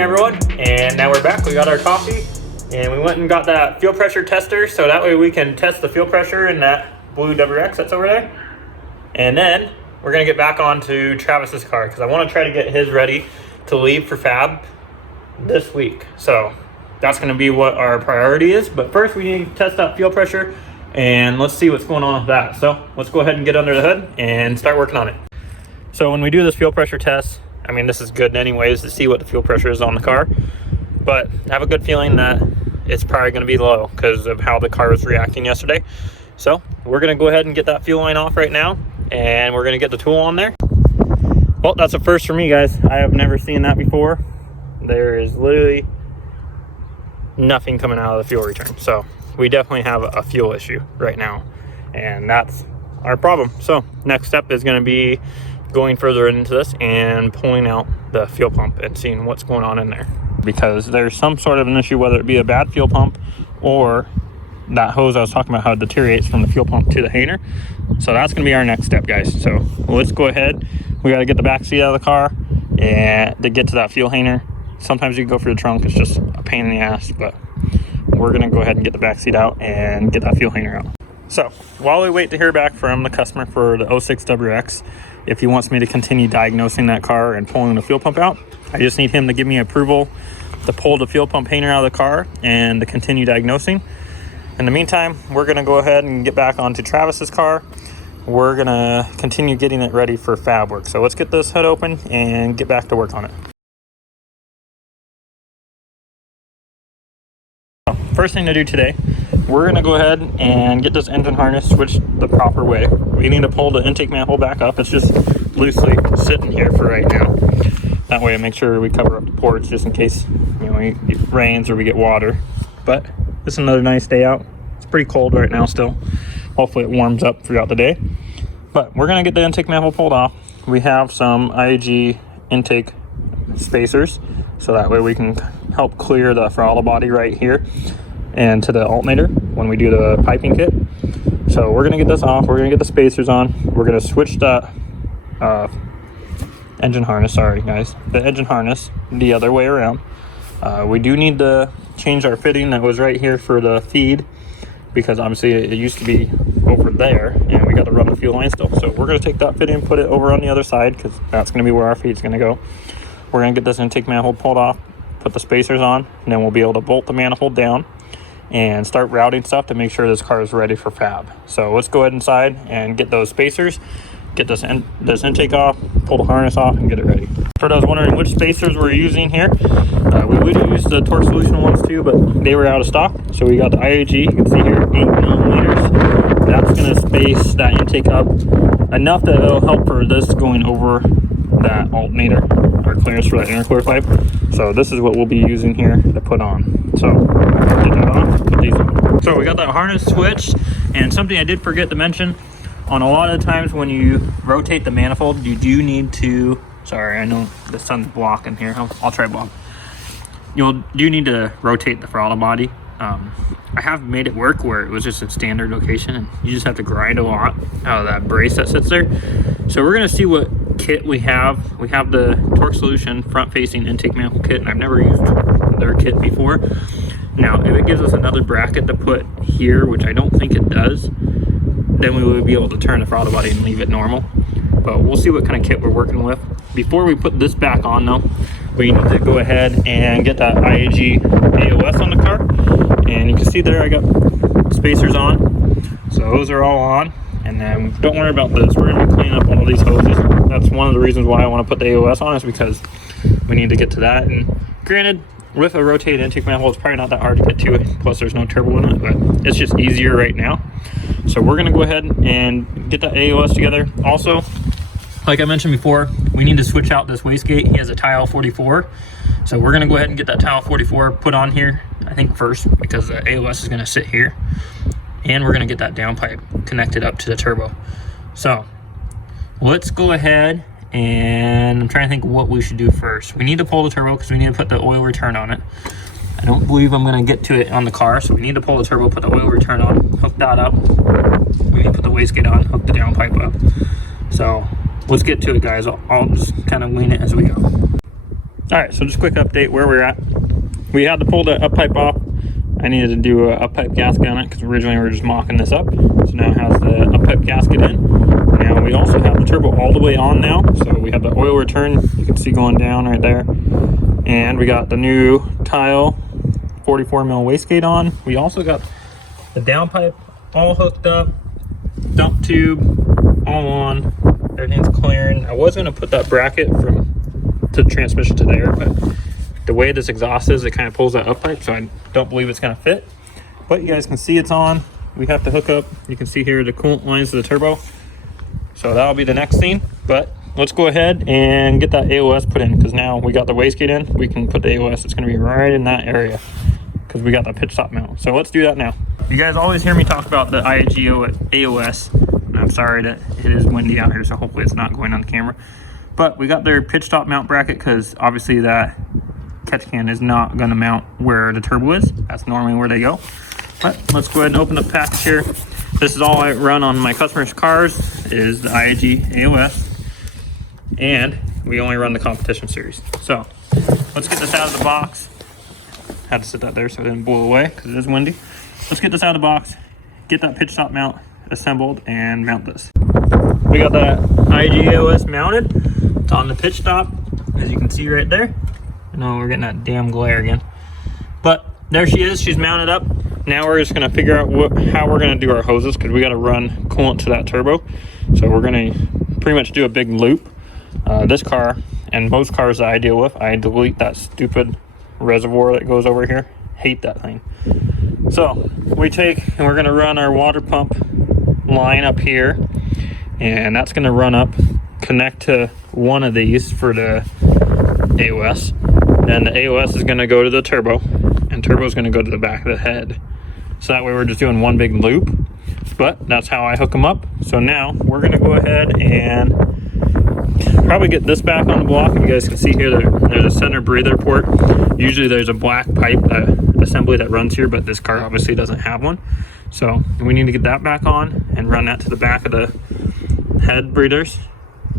morning, everyone, and now we're back. We got our coffee and we went and got that fuel pressure tester so that way we can test the fuel pressure in that blue WX that's over there. And then we're gonna get back onto Travis's car because I want to try to get his ready to leave for FAB this week. So that's gonna be what our priority is, but first we need to test that fuel pressure and let's see what's going on with that. So let's go ahead and get under the hood and start working on it. So when we do this fuel pressure test, I mean, this is good anyways to see what the fuel pressure is on the car, but I have a good feeling that it's probably going to be low because of how the car was reacting yesterday. So we're going to go ahead and get that fuel line off right now, and we're going to get the tool on there. Well, that's a first for me, guys. I have never seen that before. There is literally nothing coming out of the fuel return. So we definitely have a fuel issue right now, and that's our problem. So next step is going to be going further into this and pulling out the fuel pump and seeing what's going on in there, because there's some sort of an issue, whether it be a bad fuel pump or that hose I was talking about, how it deteriorates from the fuel pump to the hanger. So that's going to be our next step, guys. So let's go ahead. We got to get the back seat out of the car and to get to that fuel hanger. Sometimes you can go for the trunk, it's just a pain in the ass, but we're going to go ahead and get the back seat out and get that fuel hanger out. So while we wait to hear back from the customer for the 06 WX, if he wants me to continue diagnosing that car and pulling the fuel pump out, I just need him to give me approval to pull the fuel pump hanger out of the car and to continue diagnosing. In the meantime, we're going to go ahead and get back onto Travis's car. We're going to continue getting it ready for FAB work. So let's get this hood open and get back to work on it. First thing to do today, we're going to go ahead and get this engine harness switched the proper way. We need to pull the intake manifold back up. It's just loosely sitting here for right now. That way I make sure we cover up the ports just in case, you know, it rains or we get water. But this is another nice day out. It's pretty cold right now still. Hopefully it warms up throughout the day. But we're going to get the intake manifold pulled off. We have some IAG intake spacers, so that way we can help clear the throttle body right here and to the alternator when we do the piping kit. So we're going to get this off. We're going to get the spacers on. We're going to switch that engine harness, sorry guys, the engine harness the other way around. We do need to change our fitting that was right here for the feed, because obviously it used to be over there and we got to run the fuel line still. So we're going to take that fitting and put it over on the other side, because that's going to be where our feed's going to go. We're going to get this intake manifold pulled off, put the spacers on, and then we'll be able to bolt the manifold down and start routing stuff to make sure this car is ready for FAB. So let's go ahead inside and get those spacers, get this intake off, pull the harness off, and get it ready. For those wondering which spacers we're using here, we would use the torque solution ones too, but they were out of stock. So we got the IAG, you can see here, 8 millimeters. That's going to space that intake up enough that it'll help for this going over that alternator, our clearance for that intercooler pipe. So this is what we'll be using here to put on. So get that on, put these on. So we got that harness switched, and something I did forget to mention, on a lot of the times when you rotate the manifold, you do need to, sorry, I know the sun's blocking here, I'll try block. You do need to rotate the throttle body. I have made it work where it was just a standard location, and you just have to grind a lot out of that brace that sits there. So we're going to see what kit we have. We have the Torque Solution front facing intake manifold kit, and I've never used their kit before. Now if it gives us another bracket to put here, which I don't think it does, then we would be able to turn the throttle body and leave it normal. But we'll see what kind of kit we're working with. Before we put this back on though, we need to go ahead and get that IAG AOS on the car. And you can see there I got spacers on. So those are all on. And then don't worry about this. We're going to be cleaning up all these hoses. That's one of the reasons why I want to put the AOS on, is because we need to get to that. And granted, with a rotated intake manifold, it's probably not that hard to get to it. Plus there's no turbo in it, but it's just easier right now. So we're going to go ahead and get that AOS together. Also, like I mentioned before, we need to switch out this wastegate. He has a tile 44. So we're going to go ahead and get that tile 44 put on here, I think first, because the AOS is going to sit here. And we're going to get that downpipe connected up to the turbo. So let's go ahead, and I'm trying to think what we should do first. We need to pull the turbo because we need to put the oil return on it. I don't believe I'm going to get to it on the car, so we need to pull the turbo, put the oil return on, hook that up. We need to put the wastegate on, hook the downpipe up. So let's get to it, guys. I'll just kind of lean it as we go. All right, so just a quick update where we're at. We had to pull the up pipe off. I needed to do a up pipe gasket on it because originally we were just mocking this up. So now it has the up pipe gasket in. Now we also have the turbo all the way on now. So we have the oil return, you can see going down right there. And we got the new tile 44 mil wastegate on. We also got the downpipe all hooked up, dump tube all on, everything's clearing. I was gonna put that bracket to transmission to there, but the way this exhaust is, it kind of pulls that up pipe, so I don't believe it's gonna fit. But you guys can see it's on. We have to hook up, you can see here the coolant lines to the turbo. So that'll be the next thing, but let's go ahead and get that AOS put in, because now we got the wastegate in, we can put the AOS. It's gonna be right in that area because we got the pitch stop mount. So let's do that now. You guys always hear me talk about the IAG AOS. And I'm sorry that it is windy out here, so hopefully it's not going on the camera. But we got their pitch stop mount bracket because obviously that catch can is not gonna mount where the turbo is. That's normally where they go. But let's go ahead and open the package here. This is all I run on my customers' cars is the IAG AOS. And we only run the competition series. So let's get this out of the box. Had to sit that there so it didn't blow away because it is windy. Let's get this out of the box, get that pitch stop mount assembled, and mount this. We got that IAG AOS mounted. It's on the pitch stop, as you can see right there. I know we're getting that damn glare again. But there she is, she's mounted up. Now we're just gonna figure out how we're gonna do our hoses, because we gotta run coolant to that turbo. So we're gonna pretty much do a big loop. This car, and most cars that I deal with, I delete that stupid reservoir that goes over here. Hate that thing. So we take and we're gonna run our water pump line up here, and that's gonna run up, connect to one of these for the AOS. Then the AOS is gonna go to the turbo, and turbo is gonna go to the back of the head. So that way we're just doing one big loop, but that's how I hook them up. So now we're gonna go ahead and probably get this back on the block. You guys can see here there's a center breather port. Usually there's a black pipe assembly that runs here, but this car obviously doesn't have one. So we need to get that back on and run that to the back of the head breathers.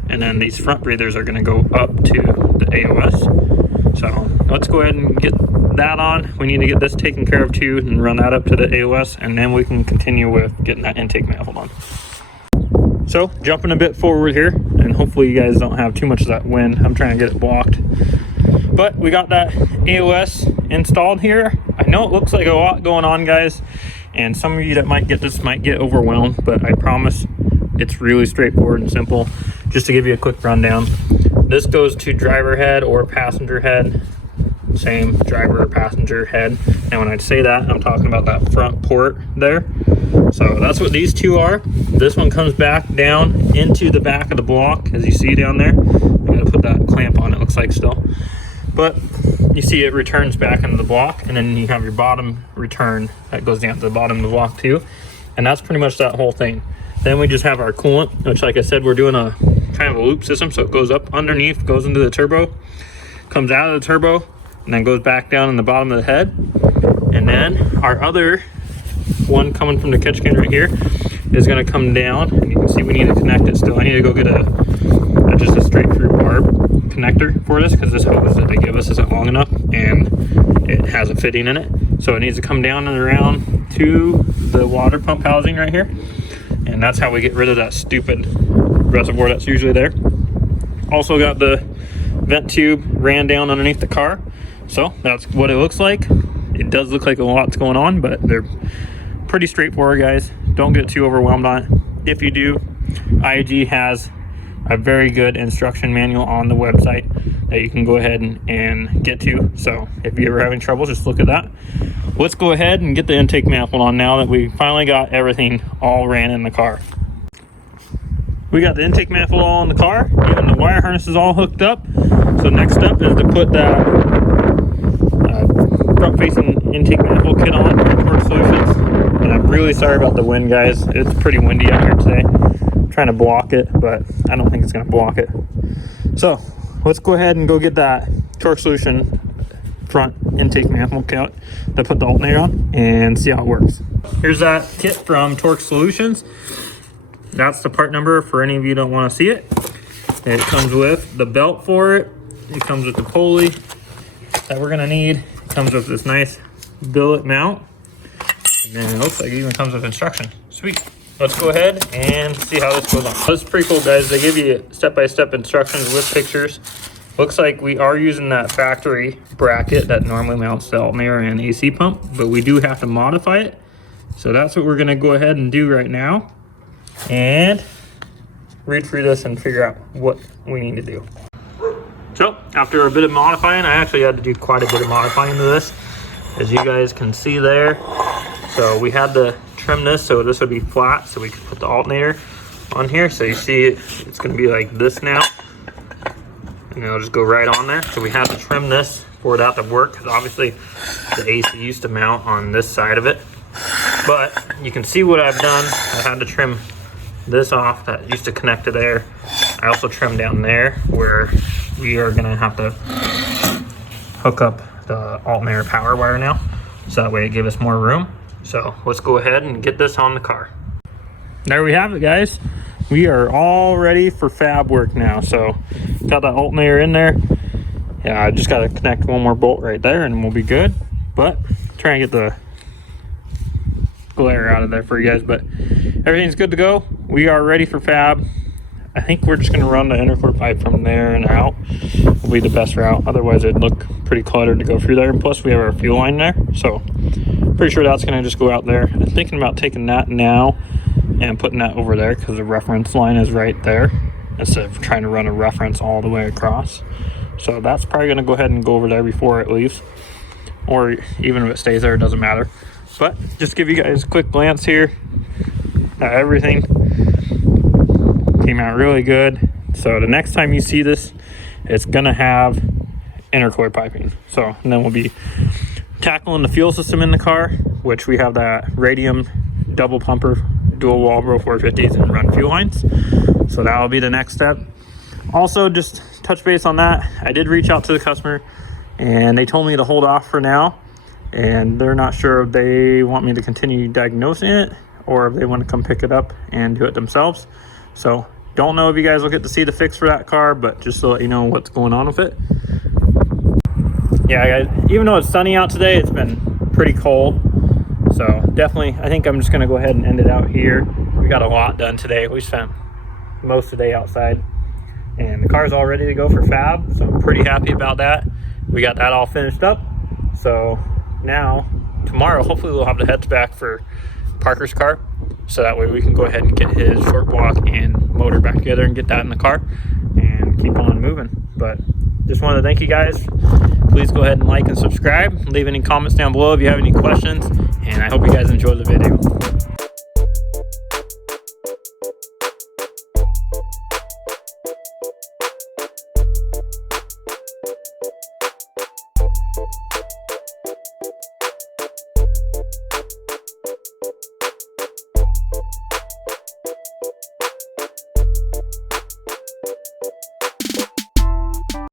And then these front breathers are gonna go up to the AOS. So let's go ahead and get that on. We need to get this taken care of too and run that up to the AOS, and then we can continue with getting that intake manifold on. So jumping a bit forward here, and hopefully you guys don't have too much of that wind. I'm trying to get it blocked. But we got that AOS installed here. I know it looks like a lot going on, guys, and some of you that might get this might get overwhelmed, but I promise it's really straightforward and simple. Just to give you a quick rundown, this goes to driver head or passenger head. Same driver or passenger head. And when I say that, I'm talking about that front port there. So that's what these two are. This one comes back down into the back of the block, as you see down there. I'm gonna put that clamp on, it looks like still. But you see it returns back into the block, and then you have your bottom return that goes down to the bottom of the block too. And that's pretty much that whole thing. Then we just have our coolant, which like I said, we're doing a kind of a loop system. So it goes up underneath, goes into the turbo, comes out of the turbo, and then goes back down in the bottom of the head. And then our other one coming from the catch can right here is going to come down, and you can see we need to connect it still. I need to go get just a straight through barb connector for this, because this hose that they give us isn't long enough and it has a fitting in it. So it needs to come down and around to the water pump housing right here, and that's how we get rid of that stupid reservoir that's usually there. Also got the vent tube ran down underneath the car. So that's what it looks like. It does look like a lot's going on, but they're pretty straightforward, guys. Don't get too overwhelmed on it. If you do, IAG has a very good instruction manual on the website that you can go ahead and get to. So if you're ever having trouble, just look at that. Let's go ahead and get the intake manifold on now that we finally got everything all ran in the car. We got the intake manifold all in the car, and the wire harness is all hooked up. So next up is to put that front facing intake manifold kit on from Torque Solutions. And I'm really sorry about the wind, guys. It's pretty windy out here today. I'm trying to block it, but I don't think it's going to block it. So let's go ahead and go get that Torque Solution front intake manifold kit to put the alternator on and see how it works. Here's that kit from Torque Solutions. That's the part number for any of you who don't want to see it. It comes with the belt for it. It comes with the pulley. that we're gonna need comes with this nice billet mount. And then it looks like it even comes with instructions. Sweet. Let's go ahead and see how this goes on. This is pretty cool, guys. They give you step-by-step instructions with pictures. Looks like we are using that factory bracket that normally mounts the alternator and AC pump, but we do have to modify it. So that's what we're gonna go ahead and do right now. And read through this and figure out what we need to do. So after a bit of modifying, I actually had to do quite a bit of modifying to this, as you guys can see there. So we had to trim this so this would be flat so we could put the alternator on here. So you see it's going to be like this now, and it'll just go right on there. So we had to trim this for that to work, because obviously the AC used to mount on this side of it. But you can see what I've done. I had to trim this off that used to connect to there. I also trimmed down there where we are going to have to hook up the alternator power wire now, so that way it gives us more room. So let's go ahead and get this on the car. There we have it, guys. We are all ready for fab work now. So got that alternator in there. Yeah, I just got to connect one more bolt right there and we'll be good. But try and get the glare out of there for you guys. But everything's good to go. We are ready for fab. I think we're just going to run the intercore pipe from there and out. Will be the best route. Otherwise, it'd look pretty cluttered to go through there. And plus, we have our fuel line there. So pretty sure that's going to just go out there. I'm thinking about taking that now and putting that over there, because the reference line is right there, instead of trying to run a reference all the way across. So that's probably going to go ahead and go over there before it leaves. Or even if it stays there, it doesn't matter. But just give you guys a quick glance here at everything. Came out really good. So the next time you see this, it's gonna have intercoil piping. So, and then we'll be tackling the fuel system in the car, which we have that radium double pumper dual Walbro 450s and run fuel lines. So that will be the next step. Also, just touch base on that. I did reach out to the customer and they told me to hold off for now, and they're not sure if they want me to continue diagnosing it or if they want to come pick it up and do it themselves. So don't know if you guys will get to see the fix for that car, but just to let you know what's going on with it. Yeah, guys, even though it's sunny out today, it's been pretty cold. So definitely, I think I'm just gonna go ahead and end it out here. We got a lot done today. We spent most of the day outside, and the car's all ready to go for fab. So I'm pretty happy about that. We got that all finished up. So now, tomorrow, hopefully we'll have the heads back for Parker's car, so that way we can go ahead and get his short block and motor back together and get that in the car and keep on moving. But just wanted to thank you guys. Please go ahead and like and subscribe. Leave any comments down below if you have any questions, and I hope you guys enjoyed the video.